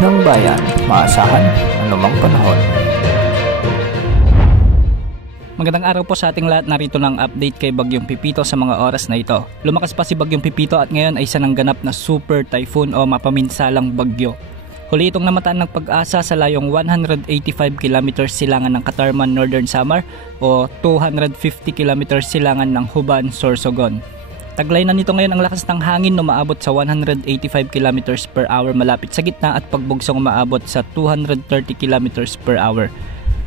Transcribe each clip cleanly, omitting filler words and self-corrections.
ng bayan, maasahan anumang panahon. Magandang araw po sa ating lahat. Narito ng update kay Bagyong Pipito sa mga oras na ito. Lumakas pa si Bagyong Pipito at ngayon ay isa ng ganap na super typhoon o mapaminsalang bagyo. Huli itong namataan ng Pag-asa sa layong 185 km silangan ng Katarman, Northern Samar o 250 km silangan ng Huban, Sorsogon. Taglay na nito ngayon ang lakas ng hangin na umaabot sa 185 km per hour malapit sa gitna at pagbugsong umaabot sa 230 km per hour.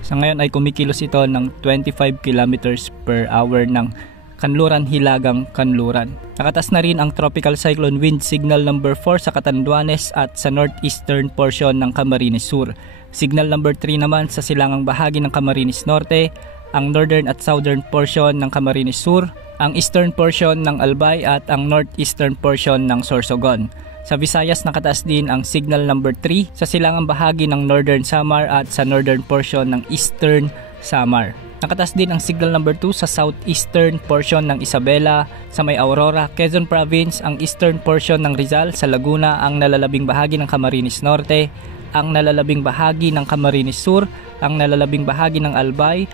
Sa ngayon ay kumikilos ito ng 25 km per hour ng Kanluran, Hilagang Kanluran. Nakatas na rin ang tropical cyclone wind signal number 4 sa Catanduanes at sa northeastern portion ng Camarines Sur. Signal number 3 naman sa silangang bahagi ng Camarines Norte, ang northern at southern portion ng Camarines Sur, ang eastern portion ng Albay at ang northeastern portion ng Sorsogon. Sa Visayas nakataas din ang signal number 3 sa silangang bahagi ng Northern Samar at sa northern portion ng Eastern Samar. Nakataas din ang signal number 2 sa southeastern portion ng Isabela, sa may Aurora, Quezon Province, ang eastern portion ng Rizal, sa Laguna, ang nalalabing bahagi ng Camarines Norte, ang nalalabing bahagi ng Camarines Sur, ang nalalabing bahagi ng Albay,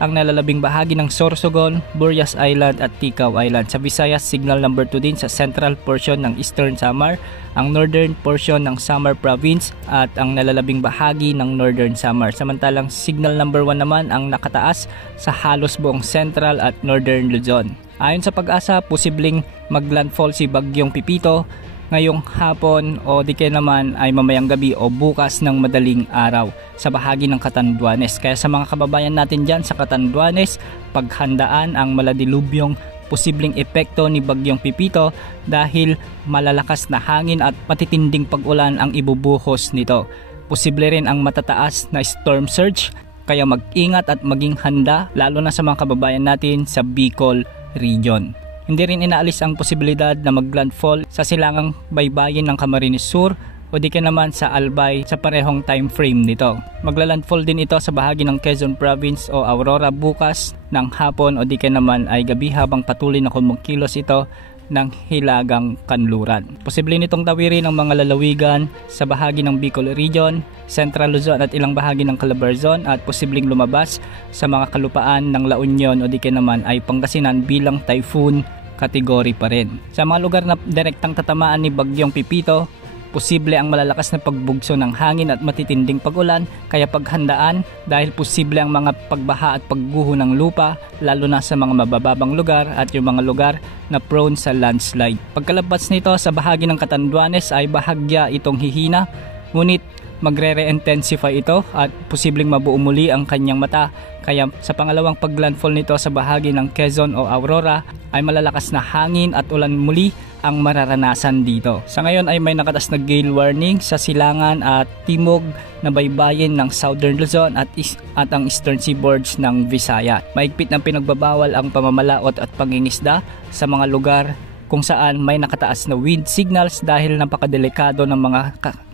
ang nalalabing bahagi ng Sorsogon, Burias Island at Ticao Island. Sa Visayas, signal number 2 din sa central portion ng Eastern Samar, ang northern portion ng Samar Province at ang nalalabing bahagi ng Northern Samar. Samantalang signal number 1 naman ang nakataas sa halos buong central at northern Luzon. Ayon sa Pag-asa, posibleng maglandfall si Bagyong Pipito ngayong hapon o di kaya naman ay mamayang gabi o bukas ng madaling araw sa bahagi ng Catanduanes. Kaya sa mga kababayan natin dyan sa Catanduanes, paghandaan ang maladilubyong posibleng epekto ni Bagyong Pipito dahil malalakas na hangin at matitinding pag-ulan ang ibubuhos nito. Posible rin ang matataas na storm surge, kaya mag-ingat at maging handa lalo na sa mga kababayan natin sa Bicol region. Hindi rin inaalis ang posibilidad na maglandfall sa silangang baybayin ng Camarines Sur o di kaya naman sa Albay sa parehong time frame nito. Maglalandfall din ito sa bahagi ng Quezon Province o Aurora bukas ng hapon o di kaya naman ay gabi habang patuloy na kumikilos ito ng Hilagang Kanluran. Posible nitong tawirin ang mga lalawigan sa bahagi ng Bicol Region, Central Luzon at ilang bahagi ng Calabarzon at posibleng lumabas sa mga kalupaan ng La Union o di kaya naman ay Pangasinan bilang typhoon category pa rin. Sa mga lugar na direktang tatamaan ni Bagyong Pipito, posible ang malalakas na pagbugso ng hangin at matitinding pag-ulan, kaya paghandaan dahil posible ang mga pagbaha at pagguho ng lupa lalo na sa mga mabababang lugar at yung mga lugar na prone sa landslide. Pagkalabas nito sa bahagi ng Catanduanes ay bahagya itong hihina, ngunit magre-re-intensify ito at posibleng mabuo muli ang kanyang mata, kaya sa pangalawang paglandfall nito sa bahagi ng Quezon o Aurora ay malalakas na hangin at ulan muli ang mararanasan dito. Sa ngayon ay may nakatas na gale warning sa silangan at timog na baybayin ng Southern Luzon at ang Eastern Seaboards ng Visayas. Maigpit ng pinagbabawal ang pamamalaot at pangingisda sa mga lugar kung saan may nakataas na wind signals dahil napakadelikado ng mga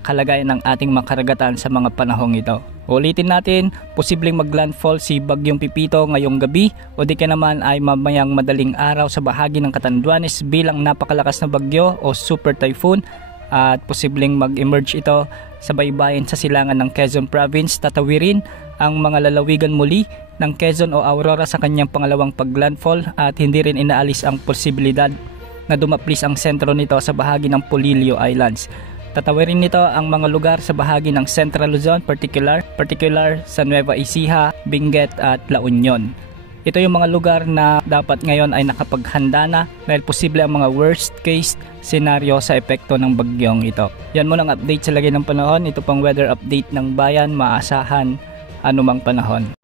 kalagayan ng ating mga karagatan sa mga panahong ito. Ulitin natin, posibleng maglandfall si Bagyong Pipito ngayong gabi o di kaya naman ay mamayang madaling araw sa bahagi ng Catanduanes bilang napakalakas na bagyo o super typhoon at posibleng mag-emerge ito sa baybayin sa silangan ng Quezon Province. Tatawirin ang mga lalawigan muli ng Quezon o Aurora sa kanyang pangalawang paglandfall at hindi rin inaalis ang posibilidad na dumaplis ang sentro nito sa bahagi ng Polillo Islands. Tatawirin nito ang mga lugar sa bahagi ng Central Luzon, particular sa Nueva Ecija, Benguet at La Union. Ito yung mga lugar na dapat ngayon ay nakapaghanda na dahil posible ang mga worst case scenario sa epekto ng bagyong ito. Yan muna ang update sa lagay ng panahon. Ito pang weather update ng bayan, maasahan anumang panahon.